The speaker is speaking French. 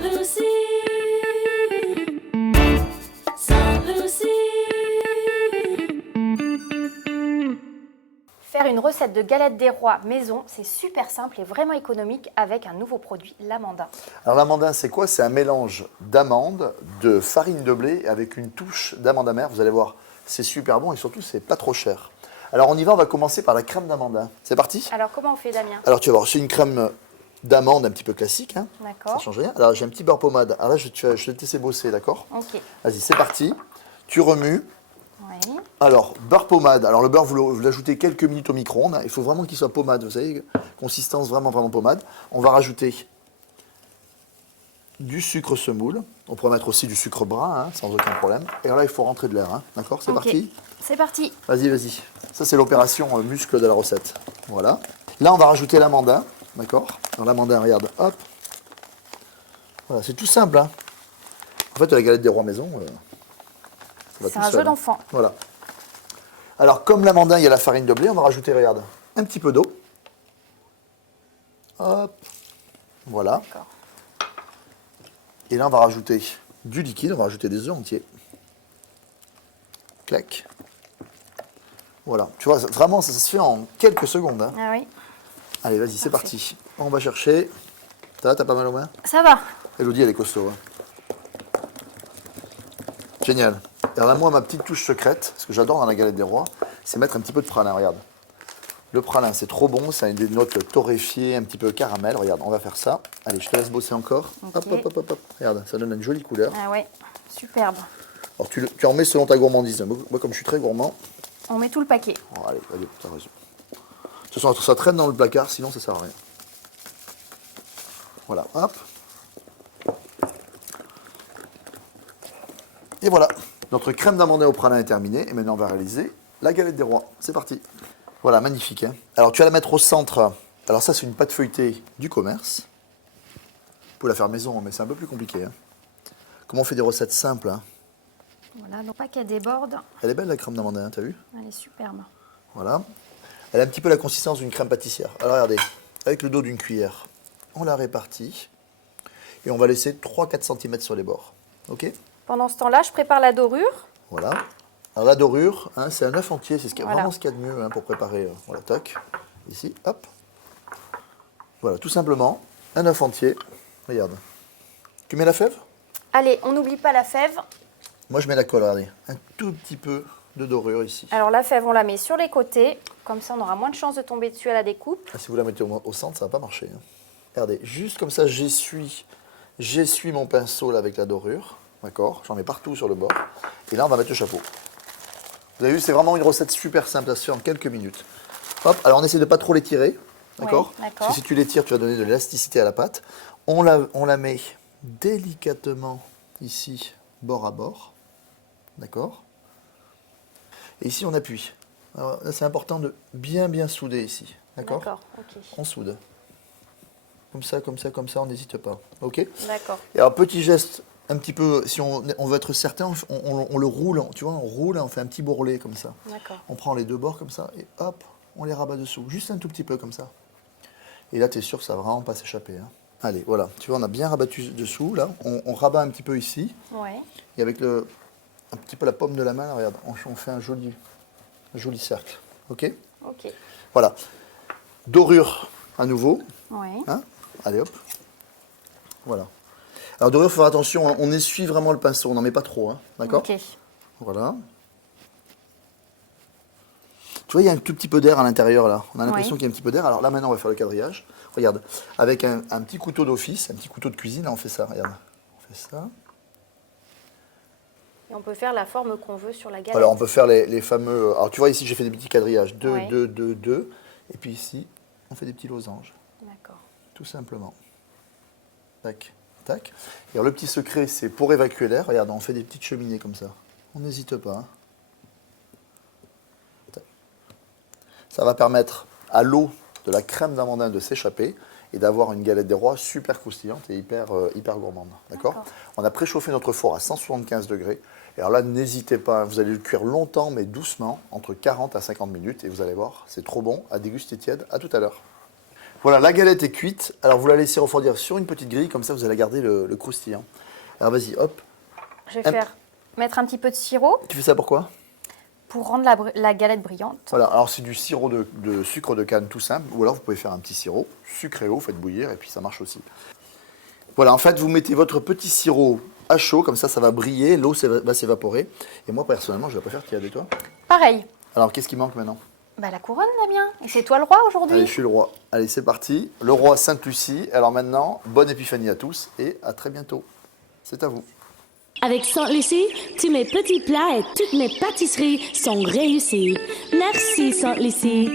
Saint-Lucie, Saint-Lucie. Faire une recette de galettes des rois maison, c'est super simple et vraiment économique avec un nouveau produit, l'amandin. Alors l'amandin, c'est quoi? C'est un mélange d'amandes, de farine de blé avec une touche d'amande amère. Vous allez voir, c'est super bon et surtout, c'est pas trop cher. Alors on y va, on va commencer par la crème d'amandin. C'est parti? Alors comment on fait, Damien? Alors tu vas voir, c'est une crème d'amande un petit peu classique. Hein. Ça D'accord. change rien. Alors j'ai un petit beurre pommade. Alors là, je vais te laisser bosser, d'accord? Ok. Vas-y, c'est parti. Tu remues. Oui. Alors, beurre pommade. Alors, le beurre, vous l'ajoutez quelques minutes au micro-ondes. Il faut vraiment qu'il soit pommade, vous savez, consistance vraiment, vraiment pommade. On va rajouter du sucre semoule. On pourrait mettre aussi du sucre brun, hein, sans aucun problème. Et là, il faut rentrer de l'air, hein. D'accord? C'est Ok. parti? C'est parti. Vas-y, vas-y. Ça, c'est l'opération muscle de la recette. Voilà. Là, on va rajouter l'amandin, d'accord? Dans l'amandin, regarde, hop. Voilà, c'est tout simple, hein. En fait, la galette des rois maison, ça va C'est tout un seul, jeu hein. d'enfant. Voilà. Alors, comme l'amandin, il y a la farine de blé, on va rajouter, regarde, un petit peu d'eau. Hop. Voilà. D'accord. Et là, on va rajouter du liquide, on va rajouter des œufs entiers. Clac. Voilà. Tu vois, vraiment, ça se fait en quelques secondes, hein. Ah oui. Allez, vas-y, c'est Parfait. parti. On va chercher. T'as pas mal aux mains? Ça va. Elodie, elle est costaud, hein. Génial. Alors là, moi, ma petite touche secrète, ce que j'adore dans la galette des rois, c'est mettre un petit peu de pralin, regarde. Le pralin, c'est trop bon, ça a des notes torréfiées, un petit peu caramel. Regarde, on va faire ça. Allez, je te laisse bosser encore. Ok. Hop, hop, hop, hop, hop. Regarde, ça donne une jolie couleur. Ah ouais. Superbe. Alors, tu en mets selon ta gourmandise. Moi, comme je suis très gourmand, On met tout le paquet. oh, allez, t'as raison. De toute façon, ça traîne dans le placard, sinon ça sert à rien. Voilà, hop. Et voilà, notre crème d'amandin au pralin est terminée. Et maintenant, on va réaliser la galette des rois. C'est parti. Voilà, magnifique, hein. Alors, tu vas la mettre au centre. Alors ça, c'est une pâte feuilletée du commerce. Vous pouvez la faire maison, mais c'est un peu plus compliqué, hein. Comment on fait des recettes simples, hein. Voilà, donc pas qu'elle déborde. Elle est belle, la crème d'amandin, hein, t'as vu? Elle est superbe. Voilà. Elle a un petit peu la consistance d'une crème pâtissière. Alors regardez, avec le dos d'une cuillère, on la répartit. Et on va laisser 3-4 cm sur les bords. Ok? Pendant ce temps-là, je prépare la dorure. Voilà. Alors la dorure, hein, c'est un œuf entier, c'est Voilà. vraiment ce qu'il y a de mieux, hein, pour préparer. Voilà, toc. Ici, hop. Voilà, tout simplement, un œuf entier. Regarde. Tu mets la fève? Allez, on n'oublie pas la fève. Moi, je mets la colle, regardez. Un tout petit peu de dorure ici. Alors la fève, on la met sur les côtés. Comme ça, on aura moins de chances de tomber dessus à la découpe. Ah, si vous la mettez au centre, ça va pas marcher, hein. Regardez, juste comme ça, j'essuie mon pinceau là, avec la dorure. D'accord? J'en mets partout sur le bord. Et là, on va mettre le chapeau. Vous avez vu, c'est vraiment une recette super simple à se faire en quelques minutes. Hop, alors on essaie de pas trop l'étirer. D'accord? Oui, d'accord. Parce que si tu l'étires, tu vas donner de l'élasticité à la pâte. On la met délicatement ici, bord à bord. D'accord? Et ici, on appuie. Alors là, c'est important de bien souder ici. D'accord? D'accord, ok. On soude. Comme ça, comme ça, comme ça, on n'hésite pas. Ok? D'accord. Et alors, petit geste, un petit peu, si on veut être certain, on le roule, tu vois, on roule et on fait un petit bourrelet comme ça. D'accord. On prend les deux bords comme ça et hop, on les rabat dessous. Juste un tout petit peu comme ça. Et là, tu es sûr que ça va vraiment pas s'échapper, hein. Allez, voilà. Tu vois, on a bien rabattu dessous, là. On rabat un petit peu ici. Ouais. Et avec un petit peu la paume de la main, là, regarde, on fait un joli cercle. Ok? Ok. Voilà. Dorure à nouveau. Ouais. Hein? Allez, hop. Voilà. Alors, dorure, il faut faire attention, hein. On essuie vraiment le pinceau, on n'en met pas trop, hein. D'accord? Ok. Voilà. Tu vois, il y a un tout petit peu d'air à l'intérieur, là. On a l'impression Oui. qu'il y a un petit peu d'air. Alors là, maintenant, on va faire le quadrillage. Regarde, avec un petit couteau d'office, un petit couteau de cuisine, là, on fait ça, regarde. On fait ça. Et on peut faire la forme qu'on veut sur la galette. Alors, on peut faire les fameux... Alors, tu vois, ici, j'ai fait des petits quadrillages. 2, Ouais. 2, 2, 2. Et puis ici, on fait des petits losanges. D'accord. Tout simplement. Tac, tac. Et alors, le petit secret, c'est pour évacuer l'air. Regarde, on fait des petites cheminées comme ça. On n'hésite pas, hein. Tac. Ça va permettre à l'eau de la crème d'amandin de s'échapper et d'avoir une galette des rois super croustillante et hyper gourmande. D'accord? D'accord. On a préchauffé notre four à 175 degrés. Et alors là, n'hésitez pas, hein, vous allez le cuire longtemps, mais doucement, entre 40 à 50 minutes. Et vous allez voir, c'est trop bon, à déguster tiède. À tout à l'heure. Voilà, la galette est cuite. Alors, vous la laissez refroidir sur une petite grille, comme ça, vous allez garder le croustillant. Alors, vas-y, hop. Je vais mettre un petit peu de sirop Tu fais ça pourquoi? pour rendre la galette brillante. Voilà, alors c'est du sirop de sucre de canne tout simple, ou alors vous pouvez faire un petit sirop, sucre et eau, faites bouillir, et puis ça marche aussi. Voilà, en fait, vous mettez votre petit sirop à chaud, comme ça va briller, l'eau va s'évaporer. Et moi, personnellement, je préfère qu'il y ait des toi. Pareil. Alors, qu'est-ce qui manque maintenant? Bah, la couronne, Damien. Et c'est toi le roi Allez, aujourd'hui. je suis le roi. Allez, c'est parti. Le roi Sainte-Lucie. Alors maintenant, bonne épiphanie à tous, et à très bientôt. C'est à vous. Avec Sainte-Lucie, tous mes petits plats et toutes mes pâtisseries sont réussis. Merci, Sainte-Lucie.